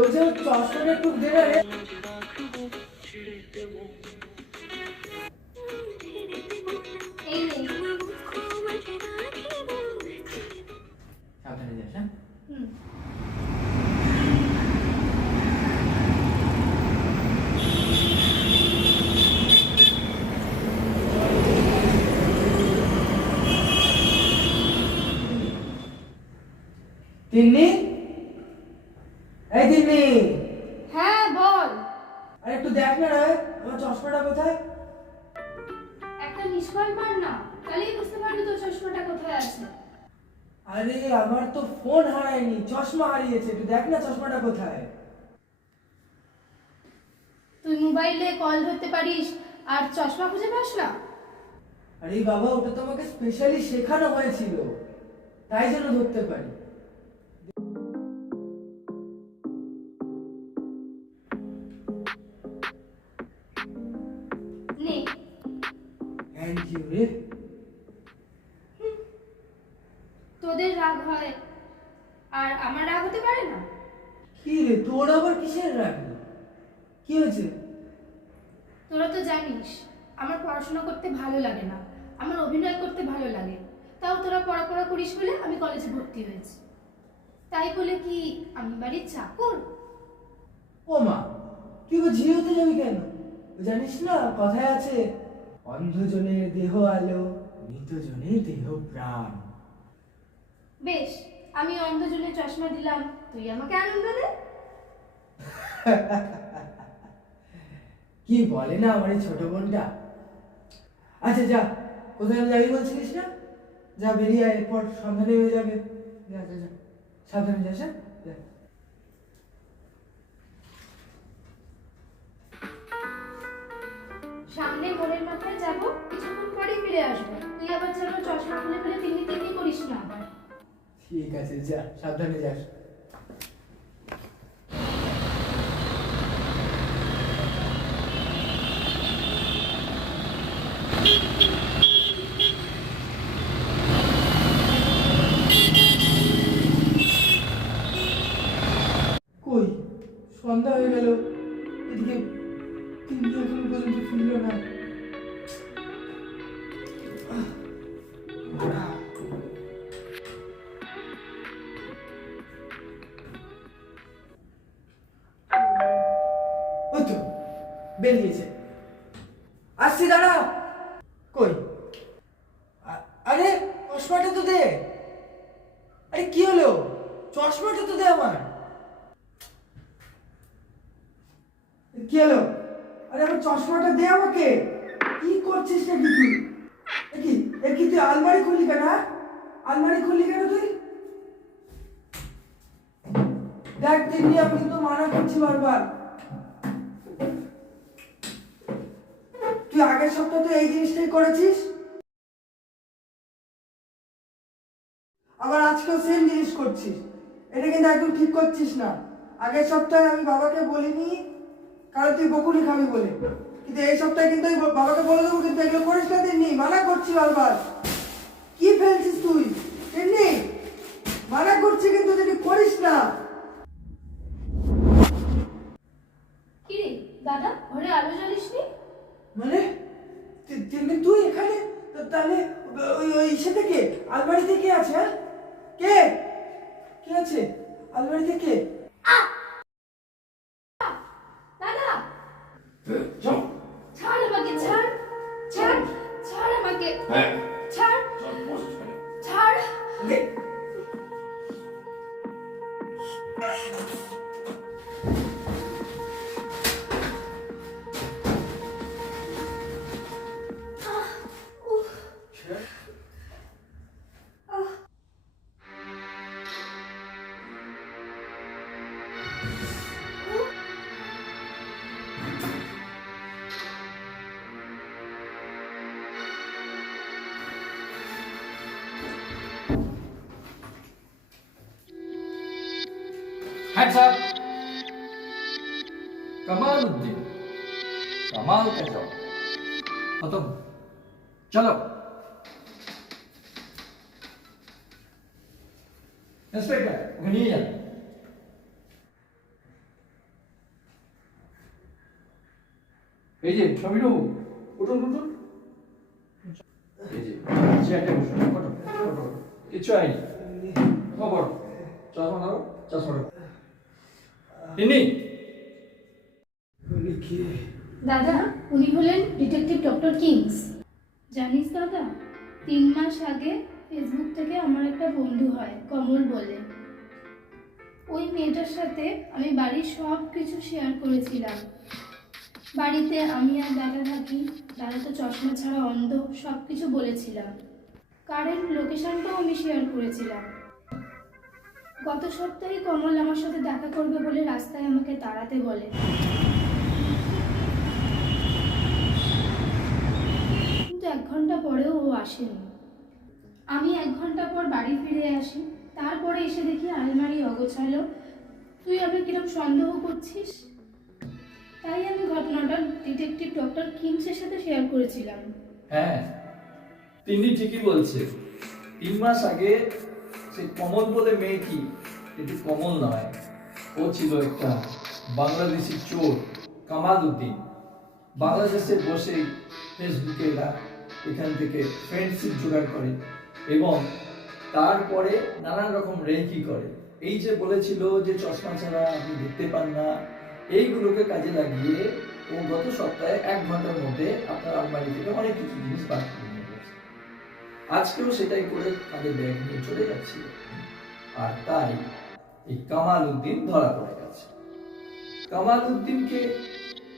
বলছে ওর চশমাটা একটু দে এই তিন্নি হ্যাঁ বল। আরে একটু দেখ না রে আমার চশমাটা কোথায়? একটা মিস কল মার না তাহলেই বুঝতে পারবি তোর চশমাটা কোথায় আছে। আরে আমার তো ফোন হারায়নি চশমা হারিয়েছে একটু দেখ না চশমাটা কোথায়। তুই মোবাইলে কল ধরতে পারিস আর চশমা খুঁজে পাস না? আরে বাবা ওটা তো আমাকে স্পেশালি শেখানো হয়েছিল তাই জন্য ধরতে পারি। থ্যাংক ইউ রে তোদের রাগ হয়? আর আমার রাগ হতে পারে না? কি রে তোর আবার কিসের রাগ? কি হয়েছে? তোরা তো জানিস আমার পড়াশোনা করতে ভালো লাগে না আমার অভিনয় করতে ভালো লাগে। তাও তোরা পড়াপড়া করিস বলে আমি কলেজে ভর্তি হয়েছি। তাই বলে কি আমি বাড়ির চাকর? ও মা তুই ঝি হতে যাবি কেন? জানিস না কথায় আছে অন্ধজনের দেহ আলো মৃতজনের দেহ প্রাণ। বেশ আমি অন্ধজনের চশমা দিলাম তুই আমাকে আনন্দ দে। কি বলে না আমার এই ছোট বোনটা? আচ্ছা যা কোথায় যাবি বলছিলিস না? যা বেরিয়ে এরপর সন্ধানে হয়ে যাবে। যা যা যা সাবধানে যাস হ্যাঁ সামনে মোড়ের মাথায় যাব, কিছুক্ষণ পরে ফিরে আসব। তুই আবার যেন চশমা খুলে ফেলে তিন্নি তিন্নি করিস না। ঠিক আছে, যা, সাবধানে যাস। বেরিয়েছে আসছি দাঁড়া কই? আরে, চশমাটা তো দে। আরে, কি হলো? চশমাটা তো দে আমার। কি হলো? আরে, আমার চশমাটা দে আমাকে। কি করছিস নাকি তুই? কি, এ তুই আলমারি খুললি কেন হ্যাঁ? আলমারি খুললি কেন তুই? দেখ দিদি আমি কিন্তু মানা করছি বারবার। তুই আগের সপ্তাহে এই জিনিসটাই করেছিস? আবার আজকেও সেম জিনিস করছিস। এটা কিন্তু একদম ঠিক করছিস না। আগের সপ্তাহে আমি বাবাকে বলিনি কারণ তুই বকুনি খাবি বলে। কিন্তু এই সপ্তাহে কিন্তু বাবাকে বলে দেবো কিন্তু এগুলো করিস না তিন্নি মানা করছি বারবার। কি ফেলছিস তুই? তিন্নি মানা করছি কিন্তু তুই করিস না। দাদা ঘরে আলো জ্বালিস নি মানে? তি- তুই এখানে? তাহলে ওই ওই ইসে থেকে আলমারিতে কে আছে হ্যাঁ? কে? কে আছে? আলমারিতে কে? দাদা! চল ছাড় আমাকে ছাড় ছাড় ছাড় আমাকে। হ্যাঁ। ছাড় ছাড়। হ্যান্ডস আপ কামাল উদ্দিন কামাল কেসব খতম চলো ইন্সপেক্টর ওকে নিয়ে যান এই যে সবিনু উঠুন উঠুন এই যে চেয়ারটা বসুন কিছু আইনি খবর চশমা ধরো চশমা তিনি উনি কি? দাদা উনি হলেন ডিটেকটিভ ডক্টর কিংস। জানিস দাদা তিন মাস আগে ফেসবুক থেকে আমার একটা বন্ধু হয় কমল বলে। ওই মেয়েটার সাথে আমি বাড়ির সব কিছু শেয়ার করেছিলাম। বাড়িতে আমি আর দাদা থাকি দাদা তো চশমা ছাড়া অন্ধ সব কিছু বলেছিলাম কারেন্ট লোকেশনটাও আমি শেয়ার করেছিলাম। গত সপ্তাহে কমল আমার সাথে দেখা করবে বলে রাস্তায় আমাকে তাড়াতে বলে। কিন্তু এক ঘণ্টা পরেও ও আসেনি। আমি এক ঘণ্টা পর বাড়ি ফিরে আসি। তারপরে এসে দেখি আলমারি অগোছালো। তুই আমি কিরম সন্দেহ করছিস? তাই আমি ঘটনাটা ডিটেকটিভ ডক্টর কিমসের সাথে শেয়ার করেছিলাম। হ্যাঁ তিনি ঠিকই বলছে তিন মাস আগে সেই কমল বলে মেয়েটি এটি কমল নয়। ও ছিল একটা বাংলাদেশি চোর কামাল উদ্দিন বাংলাদেশে বসে ফেসবুকে এরা এখান থেকে ফ্রেন্ডশিপ জোগাড় করে এবং তারপরে নানান রকম রেকি করে। এই যে বলেছিল যে চশমা ছাড়া আপনি দেখতে পান না, এইগুলোকে কাজে লাগিয়ে ও গত সপ্তাহে এক ঘণ্টার মধ্যে আপনার আলমারি থেকে অনেক কিছু জিনিস গেছে আজকেও সেটাই করে তাদের ব্যাগ নিয়ে চলে যাচ্ছিল আর তাই এই কামাল উদ্দিন ধরা পড়ে গেছে। কামাল উদ্দিনকে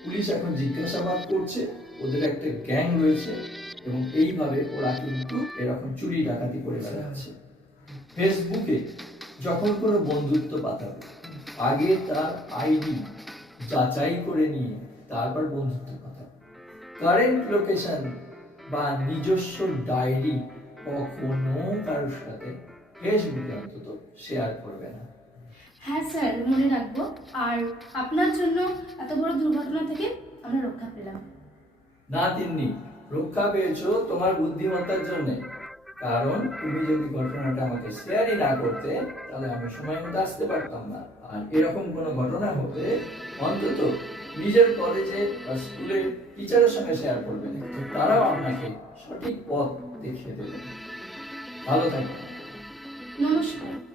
পুলিশ এখন জিজ্ঞাসাবাদ করছে, ওদের একটা গ্যাং রয়েছে এবং এইভাবে ওরা কিন্তু এরকম চুরি ডাকাতি করে বেড়াচ্ছে। ফেসবুকে যখন কোনো বন্ধুত্ব পাতাবে আগে তার আইডি যাচাই করে নিয়ে তারপর বন্ধুত্ব পাতাবে কারেন্ট লোকেশন বা নিজস্ব ডায়েরি কখনো কারোর সাথে ফেসবুকে অন্তত শেয়ার করবে না। হ্যাঁ স্যার মনে রাখব। আর আপনার জন্য এত বড় দুর্ঘটনা থেকে আমরা রক্ষা পেলাম। না তিন্নি রক্ষা পেয়েছ তোমার বুদ্ধিমত্তার জন্য। কারণ তুমি যদি ঘটনাটা আমাকে শেয়ারই না করতে তাহলে আমি সময় মতো আসতে পারতাম না। আর এরকম কোনো ঘটনা হলে অন্তত নিজের কলেজে বা স্কুলের টিচারের সঙ্গে শেয়ার করবেন। তারাও আপনাকে সঠিক পথ দেখিয়ে দেবে। ভালো থাকবেন। নমস্কার।